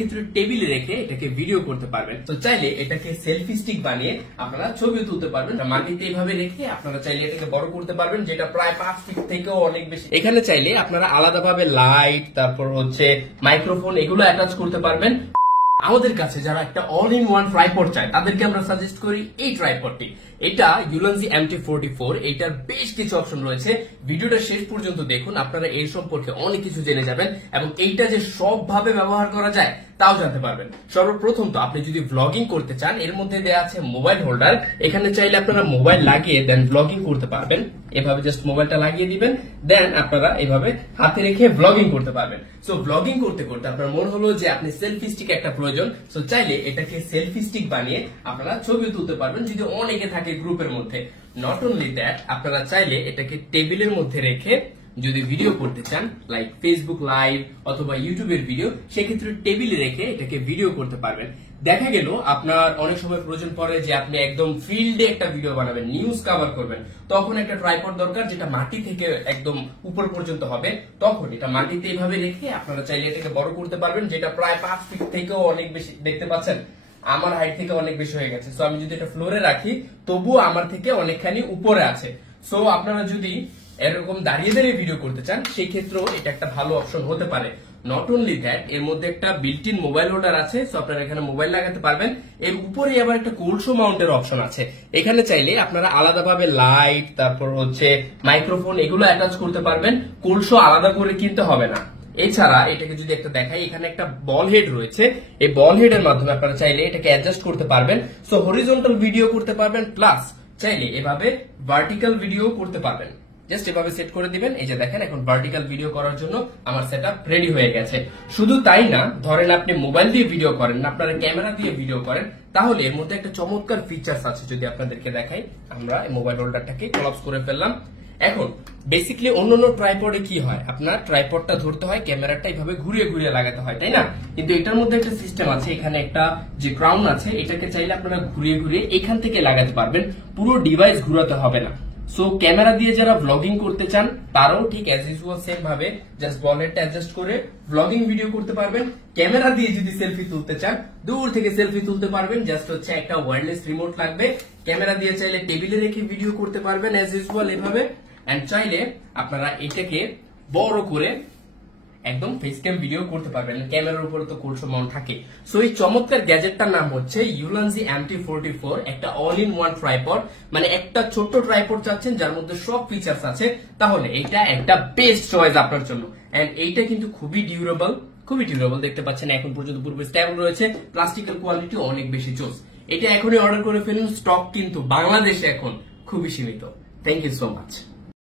ক্ষেত্রে টেবিলে রেখে এটাকে ভিডিও করতে পারবেন। তো চাইলে এটাকে সেলফি স্টিক বানিয়ে আপনারা ছবিও তুলতে পারবেন। মাটিতে এইভাবে রেখে আপনারা চাইলে এটাকে বড় করতে পারবেন, যেটা প্রায় 5 ফিট থেকেও অনেক বেশি। এখানে চাইলে আপনারা আলাদাভাবে লাইট, তারপর মাইক্রোফোন এগুলো অ্যাটাচ করতে পারবেন। আমাদের কাছে যারা একটা অল ইন ওয়ান ট্রাইপড চায় তাদেরকে আমরা সাজেস্ট করি এই ট্রাইপডটি। এটা Ulanzi MT44। এটার বেশ কিছু অপশন রয়েছে, ভিডিওটা শেষ পর্যন্ত দেখুন, আপনারা এর সম্পর্কে অনেক কিছু জেনে যাবেন এবং এইটা যে সবভাবে ব্যবহার করা যায় তাও জানতে পারবেন। সর্বপ্রথম তো আপনি যদি ভ্লগিং করতে চান, এর মধ্যে দেয়া আছে মোবাইল হোল্ডার। এখানে চাইলে আপনারা মোবাইল লাগিয়ে দেন ভ্লগিং করতে পারবেন। এভাবে জাস্ট মোবাইলটা লাগিয়ে দিবেন, দেন আপনারা এভাবে হাতে রেখে ভ্লগিং করতে পারবেন। সো ভ্লগিং করতে করতে আপনার মনে হলো যে আপনি সেলফি স্টিক একটা প্রয়োজন, সো চাইলে এটাকে সেলফি স্টিক বানিয়ে আপনারা ছবিও তুলতে পারবেন যদি অনেকে থাকে গ্রুপের মধ্যে। নট অনলি দ্যাট, আপনারা চাইলে এটাকে টেবিলের মধ্যে রেখে যদি ভিডিও করতে চান, লাইক ফেসবুক লাইভ অথবা ইউটিউবের ভিডিও, সেক্ষেত্রে টেবিলে রেখে এটাকে ভিডিও করতে পারবেন। দেখা গেল আপনার অনেক সময় প্রয়োজন পড়ে যে আপনি একদম ফিল্ডে একটা ভিডিও বানাবেন, নিউজ কভার করবেন, তখন একটা ট্রাইপড দরকার যেটা মাটি থেকে একদম উপর পর্যন্ত হবে। তখন এটা মাটিতে এইভাবে রেখে আপনারা চাইলে এটাকে বড় করতে পারবেন, যেটা প্রায় 5 ফিট থেকেও অনেক বেশি। দেখতে পাচ্ছেন আমার হাইট থেকে অনেক বেশি হয়ে গেছে। সো আমি যদি এটা ফ্লোরে রাখি তবুও আমার থেকে অনেকখানি উপরে আছে। সো আপনারা যদি এরকম দাঁড়িয়ে দাঁড়িয়ে ভিডিও করতে চান, সেই ক্ষেত্রেও এটা একটা ভালো অপশন হতে পারে। নট অনলি দ্যাট, এর মধ্যে একটা বিল্ট ইন মোবাইল হোল্ডার আছে, সো আপনারা এখানে মোবাইল লাগাতে পারবেন। এর উপরে আবার একটা কোলশো মাউন্টের অপশন আছে। এখানে চাইলে আপনারা আলাদাভাবে লাইট, তারপর মাইক্রোফোন এগুলো অ্যাটাচ করতে পারবেন। কোলশো আলাদা করে কিনতে হবে না। এছাড়া এটাকে যদি একটা দেখাই, এখানে একটা বল হেড রয়েছে। এই বল হেড এর মাধ্যমে আপনারা চাইলে এটাকে অ্যাডজাস্ট করতে পারবেন। সো হরিজন্টাল ভিডিও করতে পারবেন, প্লাস চাইলে এভাবে ভার্টিক্যাল ভিডিও করতে পারবেন। জাস্ট এভাবে সেট করে দিবেন। এই যে দেখেন, এখন ভার্টিক্যাল ভিডিও করার জন্য আমার সেটআপ রেডি হয়ে গেছে। শুধু তাই না, ধরেন আপনি মোবাইল দিয়ে ভিডিও করেন না, আপনারা ক্যামেরা দিয়ে ভিডিও করেন, তাহলে এর মধ্যে একটা চমৎকার ফিচার্স আছে। যদি আপনাদেরকে দেখাই, আমরা এই মোবাইল হোল্ডারটাকে কোলাপস করে ফেললাম। এখন বেসিক্যালি অন্যান্য ট্রাইপডে কি হয়, আপনার ট্রাইপডটা ধরতে হয়, ক্যামেরাটা এইভাবে ঘুরিয়ে ঘুরিয়ে লাগাতে হয়, তাই না? কিন্তু এটার মধ্যে একটা সিস্টেম আছে, এখানে একটা যে ক্রাউন আছে, এটাকে চাইলে আপনারা ঘুরিয়ে ঘুরিয়ে এখান থেকে লাগাতে পারবেন, পুরো ডিভাইস ঘুরাতে হবে না। সো ক্যামেরা দিয়ে যারা ভ্লগিং করতে চান তারাও ঠিক অ্যাজ ইউজুয়াল সেম ভাবে জাস্ট বলেটটা অ্যাডজাস্ট করে ভ্লগিং ভিডিও করতে পারবেন। ক্যামেরা দিয়ে যদি সেলফি তুলতে চান, দূর থেকে সেলফি তুলতে পারবেন। জাস্ট একটা ওয়্যারলেস রিমোট লাগবে। ক্যামেরা দিয়ে চাইলে টেবিলে রেখে ভিডিও করতে পারবেন অ্যাজ ইউজুয়াল এভাবে। এন্ড চাইলে আপনারা এটাকে বড় করে একদম ফেস ক্যাম ভিডিও করতে পারবেন। ক্যামেরার উপরে তো কোলশো মাউন্ট থাকে। সো এই চমৎকার গ্যাজেটটার নাম হচ্ছে Ulanzi MT44, একটা অল ইন ওয়ান ট্রাইপড। মানে একটা ছোট্ট ট্রাইপড চাচ্ছেন যার মধ্যে সব ফিচার্স আছে, তাহলে এটা একটা বেস্ট চয়েস আপনার জন্য। এন্ড এইটা কিন্তু খুবই ডিউরেবল, দেখতে পাচ্ছেন এখন পর্যন্ত পুরো স্টেবল রয়েছে। প্লাস্টিকের কোয়ালিটি অনেক বেশি জোস। এটা এখনই অর্ডার করে ফেলুন, স্টক কিন্তু বাংলাদেশে এখন খুবই সীমিত। Thank you so much.